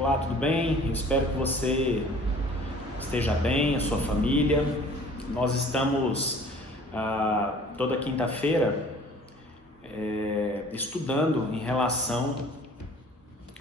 Olá, tudo bem? Eu espero que você esteja bem, a sua família. Nós estamos toda quinta-feira estudando em relação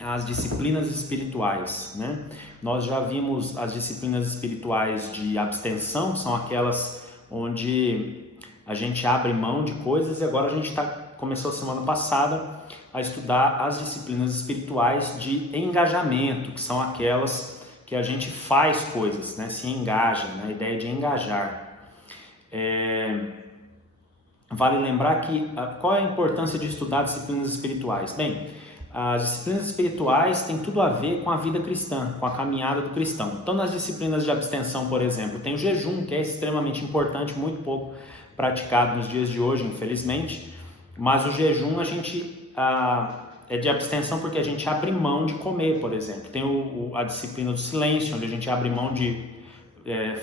às disciplinas espirituais, né? Nós já vimos as disciplinas espirituais de abstenção, que são aquelas onde a gente abre mão de coisas, e agora a gente começou semana passada a estudar as disciplinas espirituais de engajamento, que são aquelas que a gente faz coisas, né? Se engaja, né? A ideia de engajar. Vale lembrar que qual é a importância de estudar disciplinas espirituais? Bem, as disciplinas espirituais têm tudo a ver com a vida cristã, com a caminhada do cristão. Então, nas disciplinas de abstenção, por exemplo, tem o jejum, que é extremamente importante, muito pouco praticado nos dias de hoje, infelizmente. Mas o jejum é de abstenção porque a gente abre mão de comer, por exemplo. Tem a disciplina do silêncio, onde a gente abre mão de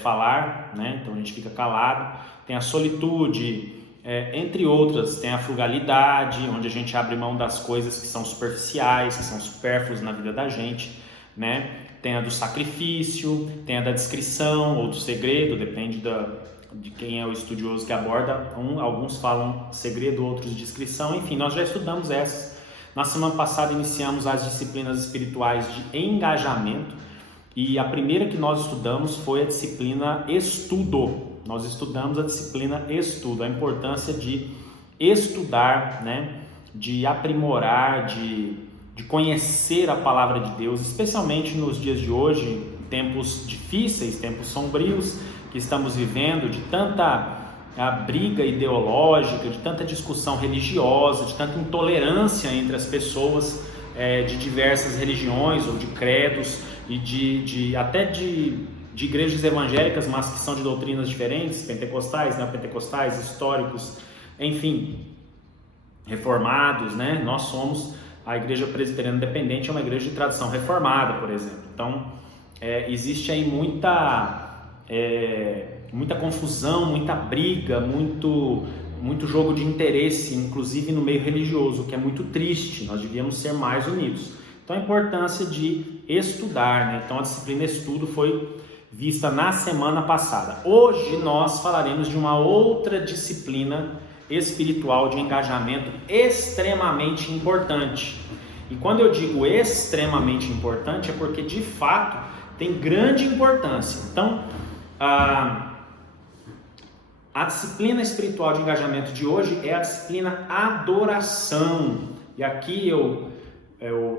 falar, né? Então a gente fica calado. Tem a solitude, entre outras. Tem a frugalidade, onde a gente abre mão das coisas que são superficiais, que são supérfluas na vida da gente, né? Tem a do sacrifício, tem a da discrição ou do segredo, depende de quem é o estudioso que aborda. Alguns falam segredo, outros discrição. Enfim, nós já estudamos essas. Na semana passada iniciamos as disciplinas espirituais de engajamento, e a primeira que nós estudamos foi a disciplina estudo. Nós estudamos a disciplina estudo, a importância de estudar, né? De aprimorar, de conhecer a palavra de Deus, especialmente nos dias de hoje, tempos difíceis, tempos sombrios que estamos vivendo, de tanta briga ideológica, de tanta discussão religiosa, de tanta intolerância entre as pessoas de diversas religiões ou de credos, e até de igrejas evangélicas, mas que são de doutrinas diferentes, pentecostais, neopentecostais, históricos, enfim, reformados, né? Nós somos a Igreja Presbiteriana Independente, é uma igreja de tradição reformada, por exemplo. Então, existe aí muita confusão, muita briga, muito jogo de interesse, inclusive no meio religioso, o que é muito triste. Nós devíamos ser mais unidos. Então, a importância de estudar, né? Então, a disciplina estudo foi vista na semana passada. Hoje nós falaremos de uma outra disciplina espiritual de engajamento extremamente importante. E quando eu digo extremamente importante, é porque de fato tem grande importância. Então, a disciplina espiritual de engajamento de hoje é a disciplina adoração. E aqui eu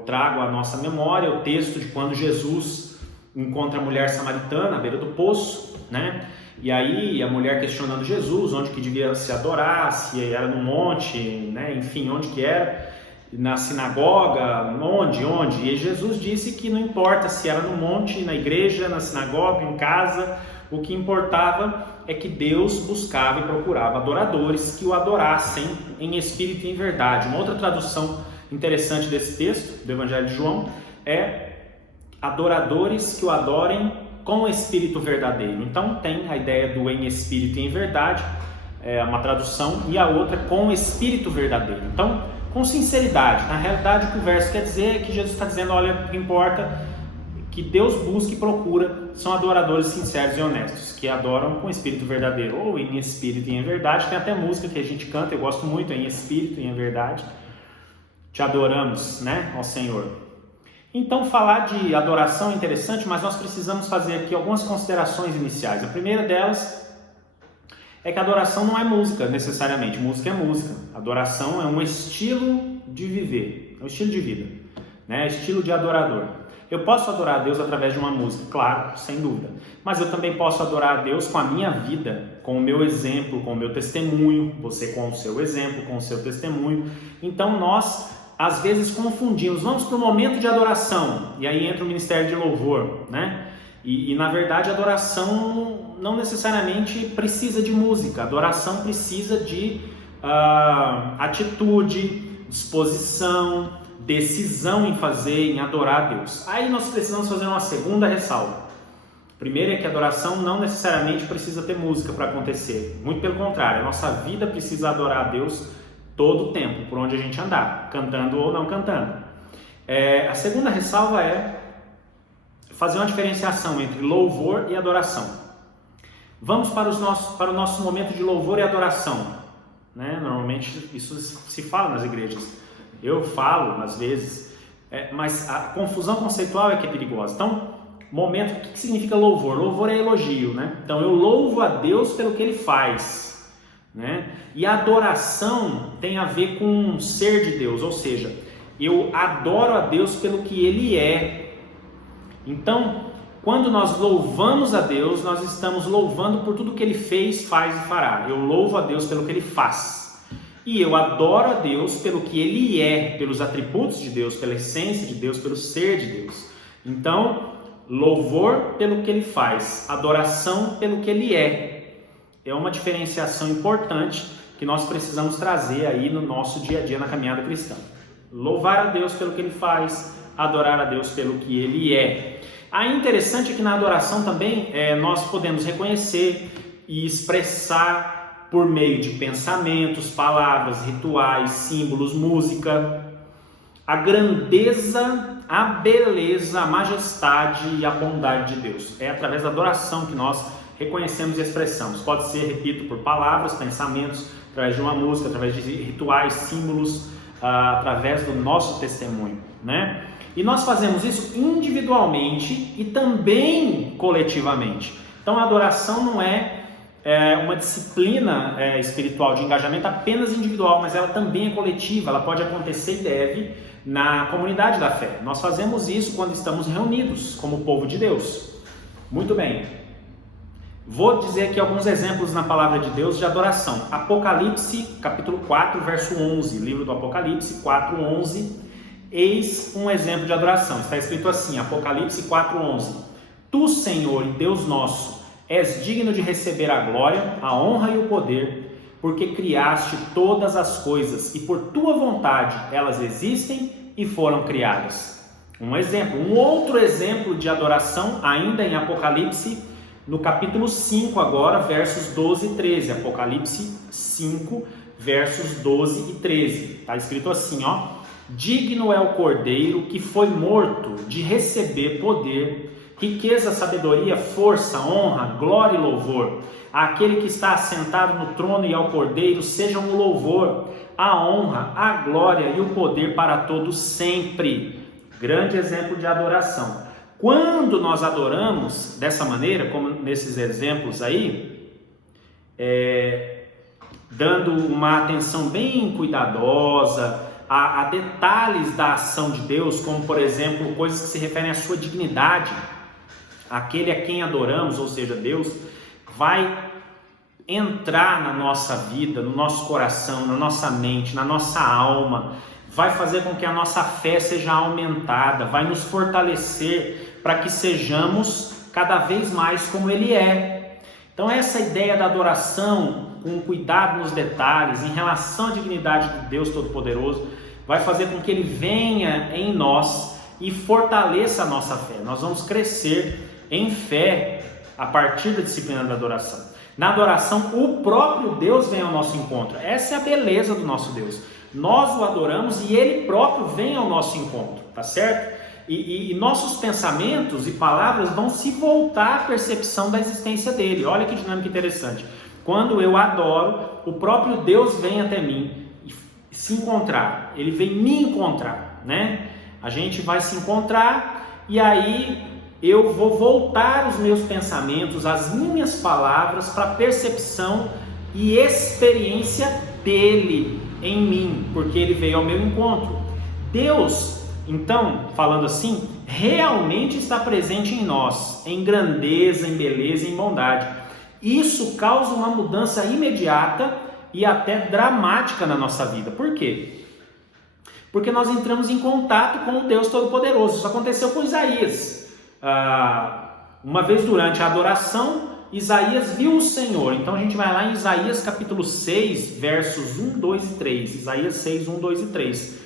trago à nossa memória o texto de quando Jesus encontra a mulher samaritana à beira do poço, né? E aí a mulher questionando Jesus onde que devia se adorar, se era no monte, né? Enfim, onde que era, na sinagoga, onde? E Jesus disse que não importa se era no monte, na igreja, na sinagoga, em casa, o que importava é que Deus buscava e procurava adoradores que o adorassem em espírito e em verdade. Uma outra tradução interessante desse texto, do Evangelho de João, é adoradores que o adorem com espírito verdadeiro. Então tem a ideia do em espírito e em verdade, uma tradução, e a outra com espírito verdadeiro. Então, com sinceridade. Na realidade, o que o verso quer dizer é que Jesus está dizendo, olha, o que importa que Deus busca e procura são adoradores sinceros e honestos, que adoram com espírito verdadeiro, ou em espírito e em verdade. Tem até música que a gente canta, eu gosto muito, em espírito e em verdade. Te adoramos, né, ao Senhor. Então, falar de adoração é interessante, mas nós precisamos fazer aqui algumas considerações iniciais. A primeira delas é que a adoração não é música, necessariamente. Música é música. Adoração é um estilo de viver, é um estilo de vida, né? Estilo de adorador. Eu posso adorar a Deus através de uma música, claro, sem dúvida. Mas eu também posso adorar a Deus com a minha vida, com o meu exemplo, com o meu testemunho. Você com o seu exemplo, com o seu testemunho. Então, nós às vezes confundimos, vamos para o momento de adoração, e aí entra o ministério de louvor, né? E na verdade a adoração não necessariamente precisa de música, a adoração precisa de atitude, disposição, decisão em fazer, em adorar a Deus. Aí nós precisamos fazer uma segunda ressalva. Primeiro é que a adoração não necessariamente precisa ter música para acontecer, muito pelo contrário, a nossa vida precisa adorar a Deus todo o tempo, por onde a gente andar, cantando ou não cantando. A segunda ressalva é fazer uma diferenciação entre louvor e adoração. Vamos para o nosso momento de louvor e adoração, né? Normalmente isso se fala nas igrejas, eu falo às vezes, mas a confusão conceitual é que é perigosa. Então, momento, o que significa louvor? Louvor é elogio, né? Então eu louvo a Deus pelo que Ele faz, né? E a adoração tem a ver com o ser de Deus, ou seja, eu adoro a Deus pelo que Ele é. Então, quando nós louvamos a Deus, nós estamos louvando por tudo que Ele fez, faz e fará. Eu louvo a Deus pelo que Ele faz. E eu adoro a Deus pelo que Ele é, pelos atributos de Deus, pela essência de Deus, pelo ser de Deus. Então, louvor pelo que Ele faz, adoração pelo que Ele é. É uma diferenciação importante que nós precisamos trazer aí no nosso dia a dia na caminhada cristã. Louvar a Deus pelo que Ele faz, adorar a Deus pelo que Ele é. Aí interessante é que na adoração também nós podemos reconhecer e expressar por meio de pensamentos, palavras, rituais, símbolos, música, a grandeza, a beleza, a majestade e a bondade de Deus. É através da adoração que nós reconhecemos e expressamos. Pode ser, repito, por palavras, pensamentos, através de uma música, através de rituais, símbolos, através do nosso testemunho, né? E nós fazemos isso individualmente e também coletivamente. Então a adoração não é uma disciplina espiritual de engajamento apenas individual, mas ela também é coletiva, ela pode acontecer e deve na comunidade da fé. Nós fazemos isso quando estamos reunidos como povo de Deus. Muito bem. Vou dizer aqui alguns exemplos na palavra de Deus de adoração. Apocalipse, capítulo 4, verso 11. Livro do Apocalipse 4, 11. Eis um exemplo de adoração. Está escrito assim, Apocalipse 4, 11. Tu, Senhor e Deus nosso, és digno de receber a glória, a honra e o poder, porque criaste todas as coisas e por tua vontade elas existem e foram criadas. Um exemplo. Um outro exemplo de adoração, ainda em Apocalipse, no capítulo 5 agora, versos 12 e 13. Apocalipse 5, versos 12 e 13. Está escrito assim, ó. Digno é o Cordeiro que foi morto de receber poder, riqueza, sabedoria, força, honra, glória e louvor. Àquele que está assentado no trono e ao Cordeiro sejam o louvor, a honra, a glória e o poder para todos sempre. Grande exemplo de adoração. Quando nós adoramos dessa maneira, como nesses exemplos aí, dando uma atenção bem cuidadosa a detalhes da ação de Deus, como por exemplo, coisas que se referem à sua dignidade, aquele a quem adoramos, ou seja, Deus, vai entrar na nossa vida, no nosso coração, na nossa mente, na nossa alma, vai fazer com que a nossa fé seja aumentada, vai nos fortalecer para que sejamos cada vez mais como Ele é. Então essa ideia da adoração, com cuidado nos detalhes, em relação à dignidade de Deus Todo-Poderoso, vai fazer com que Ele venha em nós e fortaleça a nossa fé. Nós vamos crescer em fé a partir da disciplina da adoração. Na adoração, o próprio Deus vem ao nosso encontro. Essa é a beleza do nosso Deus. Nós o adoramos e Ele próprio vem ao nosso encontro, tá certo? E nossos pensamentos e palavras vão se voltar à percepção da existência dEle. Olha que dinâmica interessante. Quando eu adoro, o próprio Deus vem até mim e se encontrar. Ele vem me encontrar, né? A gente vai se encontrar e aí eu vou voltar os meus pensamentos, as minhas palavras para a percepção e experiência dele em mim, porque ele veio ao meu encontro. Deus, então, falando assim, realmente está presente em nós, em grandeza, em beleza, em bondade. Isso causa uma mudança imediata e até dramática na nossa vida. Por quê? Porque nós entramos em contato com o Deus Todo-Poderoso. Isso aconteceu com Isaías. Uma vez durante a adoração, Isaías viu o Senhor. Então a gente vai lá em Isaías capítulo 6, versos 1, 2 e 3. Isaías 6, 1, 2 e 3.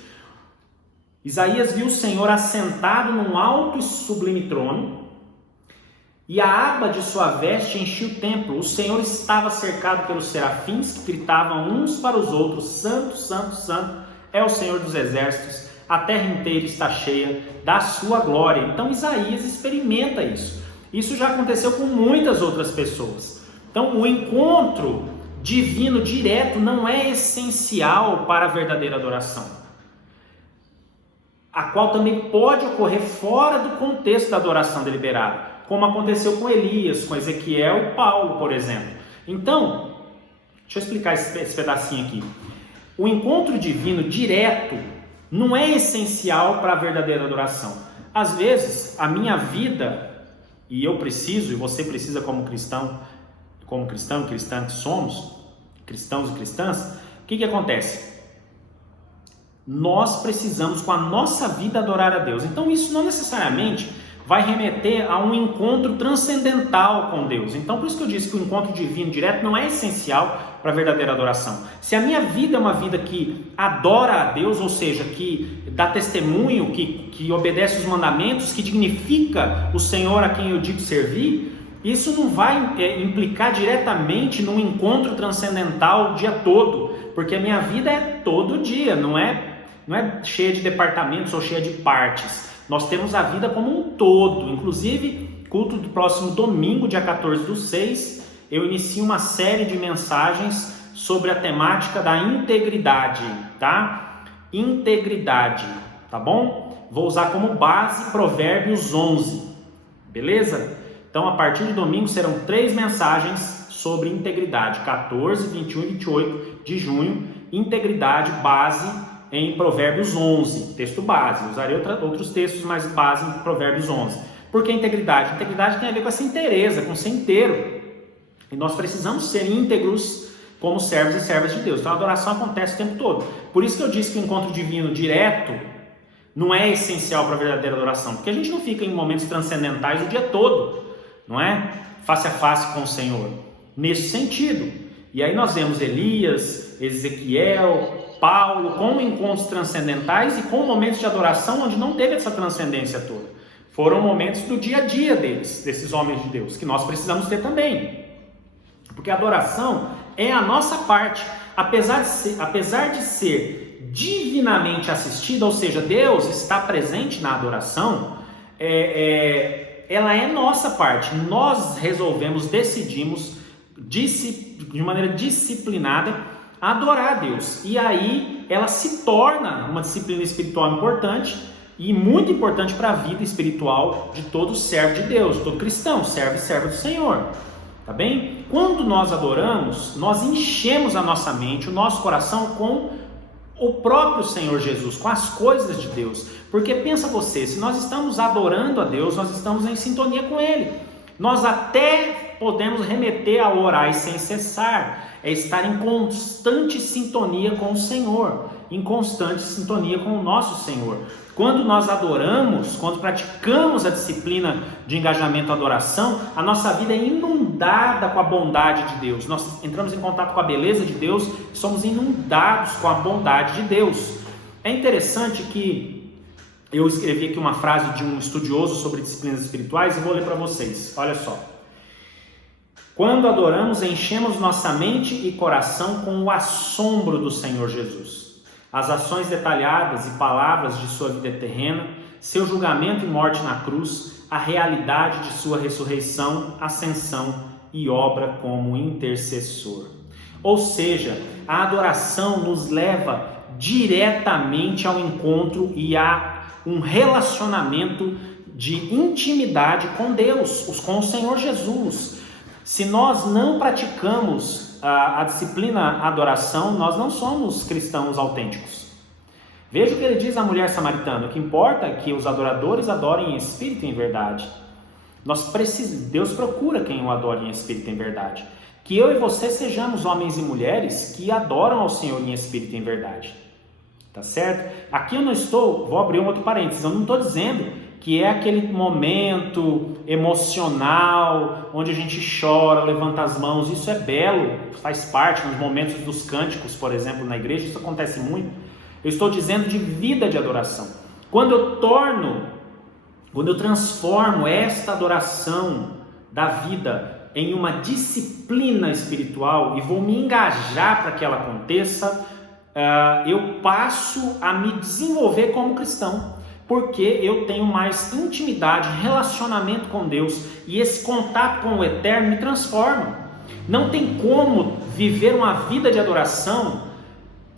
Isaías viu o Senhor assentado num alto e sublime trono, e a aba de sua veste enchia o templo. O Senhor estava cercado pelos serafins que gritavam uns para os outros: Santo, Santo, Santo é o Senhor dos exércitos. a terra inteira está cheia da sua glória. Então Isaías experimenta isso. Isso já aconteceu com muitas outras pessoas. Então o encontro divino direto não é essencial para a verdadeira adoração, a qual também pode ocorrer fora do contexto da adoração deliberada, como aconteceu com Elias, com Ezequiel e Paulo, por exemplo. Então, deixa eu explicar esse pedacinho aqui. O encontro divino direto não é essencial para a verdadeira adoração. Às vezes, a minha vida, e eu preciso, e você precisa como cristão e cristã que somos, cristãos e cristãs, o que acontece? Nós precisamos com a nossa vida adorar a Deus. Então isso não necessariamente vai remeter a um encontro transcendental com Deus. Então por isso que eu disse que o encontro divino direto não é essencial para a verdadeira adoração. Se a minha vida é uma vida que adora a Deus, ou seja, que dá testemunho, que obedece os mandamentos, que dignifica o Senhor a quem eu digo servir, isso não vai implicar diretamente num encontro transcendental o dia todo, porque a minha vida é todo dia, não é cheia de departamentos ou cheia de partes. Nós temos a vida como um todo. Inclusive, culto do próximo domingo, dia 14/6, eu inicio uma série de mensagens sobre a temática da integridade, tá? Integridade, tá bom? Vou usar como base Provérbios 11, beleza? Então, a partir de domingo serão 3 mensagens sobre integridade, 14, 21 e 28 de junho, integridade base em Provérbios 11, texto base. Usarei outros textos, mas base em Provérbios 11. Por que integridade? Integridade tem a ver com essa inteireza, com ser inteiro. E nós precisamos ser íntegros como servos e servas de Deus. Então a adoração acontece o tempo todo. Por isso que eu disse que o encontro divino direto não é essencial para a verdadeira adoração. Porque a gente não fica em momentos transcendentais o dia todo, não é? Face a face com o Senhor. Nesse sentido. E aí nós vemos Elias, Ezequiel, Paulo com encontros transcendentais e com momentos de adoração onde não teve essa transcendência toda. Foram momentos do dia a dia desses homens de Deus, que nós precisamos ter também. Porque a adoração é a nossa parte. Apesar de ser divinamente assistida, ou seja, Deus está presente na adoração, ela é nossa parte. Nós decidimos, de maneira disciplinada, adorar a Deus. E aí ela se torna uma disciplina espiritual importante e muito importante para a vida espiritual de todo servo de Deus, todo cristão, servo e serva do Senhor. Tá bem? Quando nós adoramos, nós enchemos a nossa mente, o nosso coração com o próprio Senhor Jesus, com as coisas de Deus. Porque pensa você, se nós estamos adorando a Deus, nós estamos em sintonia com Ele. Nós até podemos remeter a orar sem cessar, é estar em constante sintonia com o Senhor, em constante sintonia com o nosso Senhor. Quando nós adoramos, quando praticamos a disciplina de engajamento à adoração, a nossa vida é inundada com a bondade de Deus. Nós entramos em contato com a beleza de Deus, somos inundados com a bondade de Deus. É interessante que eu escrevi aqui uma frase de um estudioso sobre disciplinas espirituais e vou ler para vocês. Olha só. Quando adoramos, enchemos nossa mente e coração com o assombro do Senhor Jesus. As ações detalhadas e palavras de sua vida terrena, seu julgamento e morte na cruz, a realidade de sua ressurreição, ascensão e obra como intercessor. Ou seja, a adoração nos leva diretamente ao encontro e a um relacionamento de intimidade com Deus, com o Senhor Jesus. Se nós não praticamos a disciplina adoração, nós não somos cristãos autênticos. Veja o que ele diz à mulher samaritana: o que importa é que os adoradores adorem em espírito e em verdade. Deus procura quem o adore em espírito e em verdade. Que eu e você sejamos homens e mulheres que adoram ao Senhor em espírito e em verdade. Tá certo? Aqui eu não estou, vou abrir um outro parênteses, eu não estou dizendo que é aquele momento emocional, onde a gente chora, levanta as mãos. Isso é belo, faz parte nos momentos dos cânticos, por exemplo, na igreja, isso acontece muito. Eu estou dizendo de vida de adoração. Quando eu transformo esta adoração da vida em uma disciplina espiritual e vou me engajar para que ela aconteça, eu passo a me desenvolver como cristão, porque eu tenho mais intimidade, relacionamento com Deus, e esse contato com o Eterno me transforma. Não tem como viver uma vida de adoração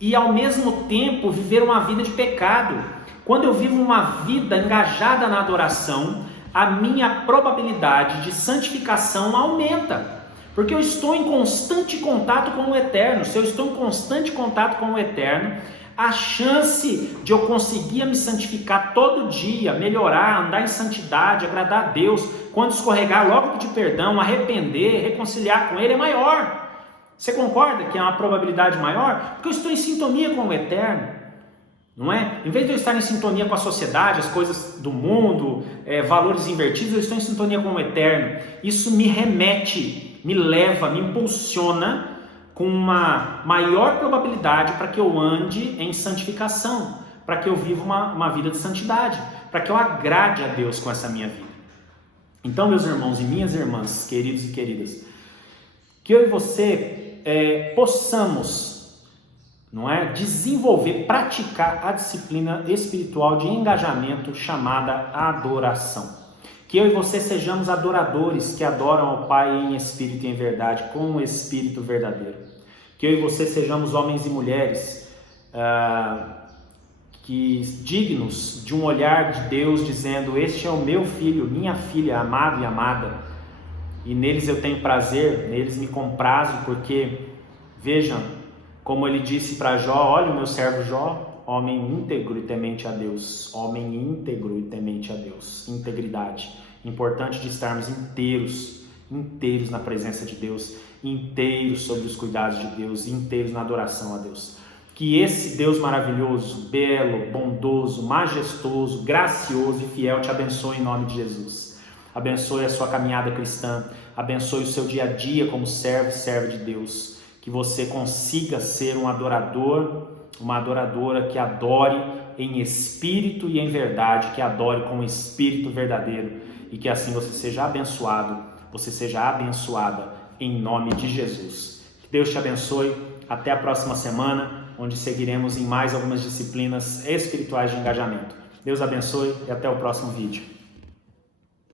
e ao mesmo tempo viver uma vida de pecado. Quando eu vivo uma vida engajada na adoração, a minha probabilidade de santificação aumenta, porque eu estou em constante contato com o Eterno. Se eu estou em constante contato com o Eterno, a chance de eu conseguir me santificar todo dia, melhorar, andar em santidade, agradar a Deus, quando escorregar, logo pedir perdão, arrepender, reconciliar com Ele é maior. Você concorda que é uma probabilidade maior? Porque eu estou em sintonia com o Eterno, não é? Em vez de eu estar em sintonia com a sociedade, as coisas do mundo, valores invertidos, eu estou em sintonia com o Eterno. Isso me remete, me leva, me impulsiona com uma maior probabilidade para que eu ande em santificação, para que eu viva uma vida de santidade, para que eu agrade a Deus com essa minha vida. Então, meus irmãos e minhas irmãs, queridos e queridas, que eu e você possamos, não é, desenvolver, praticar a disciplina espiritual de engajamento chamada adoração. Que eu e você sejamos adoradores que adoram ao Pai em espírito e em verdade, com o Espírito verdadeiro. Que eu e você sejamos homens e mulheres dignos de um olhar de Deus dizendo: este é o meu filho, minha filha, amado e amada, e neles eu tenho prazer, neles me comprazo, porque, vejam, como ele disse para Jó: olha o meu servo Jó, homem íntegro e temente a Deus. Homem íntegro e temente a Deus. Integridade. Importante de estarmos inteiros na presença de Deus, inteiros sobre os cuidados de Deus, inteiros na adoração a Deus. Que esse Deus maravilhoso, belo, bondoso, majestoso, gracioso e fiel te abençoe em nome de Jesus. Abençoe a sua caminhada cristã, abençoe o seu dia a dia como servo e serva de Deus. Que você consiga ser um adorador, uma adoradora que adore em espírito e em verdade, que adore com o espírito verdadeiro, e que assim você seja abençoado, você seja abençoada em nome de Jesus. Que Deus te abençoe. Até a próxima semana, onde seguiremos em mais algumas disciplinas espirituais de engajamento. Deus abençoe e até o próximo vídeo.